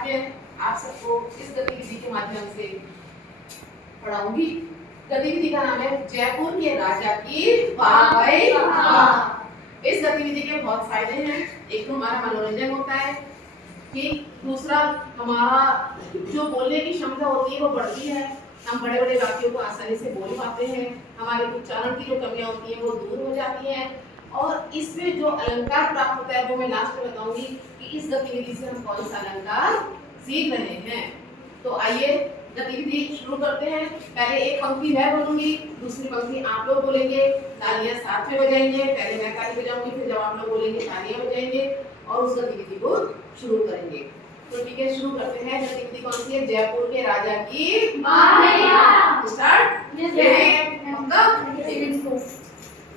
आज मैं आप सबको इस गतिविधि के माध्यम से पढ़ाऊंगी। गतिविधि का नाम है जयपुर के राजा की वाह भाई वाह। इस गतिविधि के बहुत फायदे हैं। एक तो हमारा मनोरंजन होता है, कि दूसरा हमारा जो बोलने की क्षमता होती है वो बढ़ती है। हम बड़े बड़े वाक्यों को आसानी से बोल पाते हैं। हमारे उच्चारण की जो कमियां होती हैं वो दूर हो जाती हैं। और इसमें जो अलंकार प्राप्त होता है वो मैं लास्ट में बताऊंगी कि इस गतिविधि से हम कौन सा अलंकार सीख रहे हैं। तो आइए गतिविधि शुरू करते हैं। पहले एक पंक्ति मैं बोलूंगी, दूसरी पंक्ति आप लोग बोलेंगे, तालियां साथ में बजाएंगे। पहले मैं ताली बजाऊंगी, फिर जब आप लोग बोलेंगे तालियां बजाएंगे और उस गतिविधि को शुरू करेंगे। तो ठीक है, शुरू करते हैं। गतिविधि कौन सी है? जयपुर के राजा की वाह। स्टार्ट।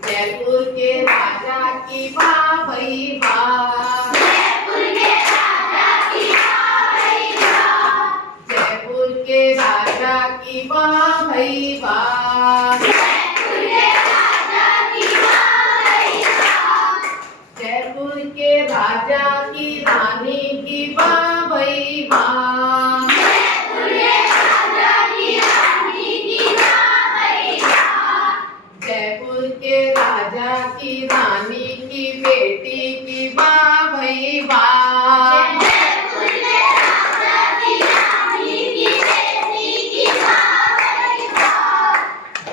जयपुर के राजा की वाह भाई वाह। जयपुर के राजा की वाह भाई वाह। जयपुर के राजा की वाह भाई वाह। जयपुर के राजा की वाह भाई वाह। जयपुर के राजा की रानी की वाह भाई वाह। जयपुर के राजा की रानी की वाह भाई वाह। जयपुर के राजा की रानी की बेटी की वाह भाई वाह। जयपुर के राजा की रानी की बेटी की वाह भाई वाह।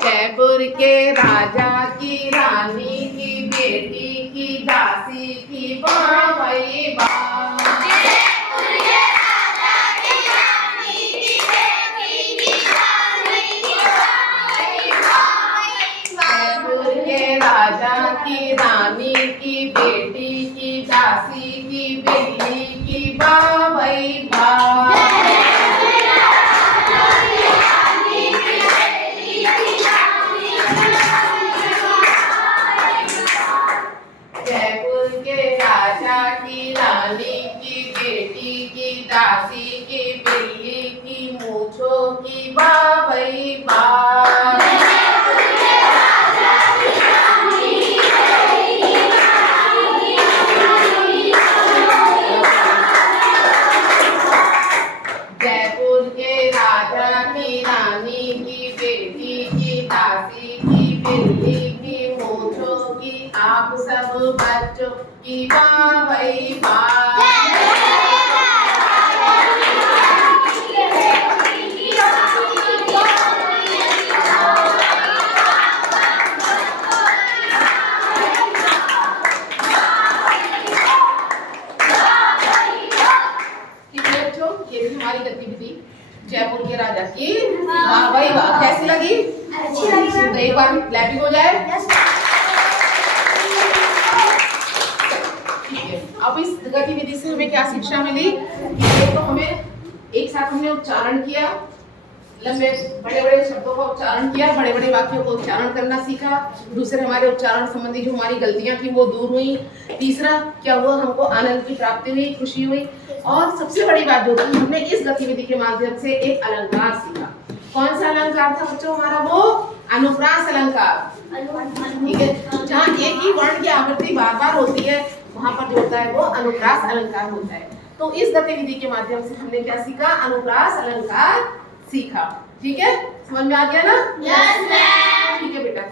जयपुर के राजा की रानी की बेटी की दासी की वाह भाई वाह। जयपुर के राजा की रानी की बेटी की दासी की वाह भाई वाह। जयपुर के राजा की रानी की बेटी की दासी की बिल्ली की वाह भाई वाह। जयपुर के राजा की रानी की बेटी की दासी की बिल्ली की मूंछों की वाह भाई वाह। जयपुर के राजा की रानी की बेटी की दासी की जयपुर के राजा की रानी की बेटी की दासी की बिल्ली की मूंछों की आप सब बच्चों की वाह भाई वाह। ये भी हमारी गतिविधि जयपुर के राजा की वाह भाई वाह कैसी लगी? अच्छी लगी। तो एक बार क्लैपिंग हो जाए। ठीक है, अब इस गतिविधि से हमें क्या शिक्षा मिली? एक तो हमें एक साथ हमने उच्चारण किया, लंबे बड़े बड़े शब्दों का उच्चारण किया, बड़े बड़े वाक्यों को उच्चारण करना सीखा। दूसरे हमारे उच्चारण संबंधी जो हमारी गलतियां थी वो दूर हुई। तीसरा क्या हुआ? हमको आनंद की प्राप्ति हुई, खुशी हुई। और सबसे बड़ी बात जो थी, हमने इस गतिविधि के माध्यम से एक अलंकार सीखा। कौन सा अलंकार था बच्चों हमारा? वो अनुप्रास अलंकार। ठीक है, जहाँ एक ही वर्ण की आवृत्ति बार बार होती है वहां पर जो होता है वो अनुप्रास अलंकार होता है। तो इस गतिविधि के माध्यम से हमने क्या सीखा? अनुप्रास अलंकार सीखा। ठीक है, समझ में आ गया ना? Yes ma'am. ठीक है बेटा।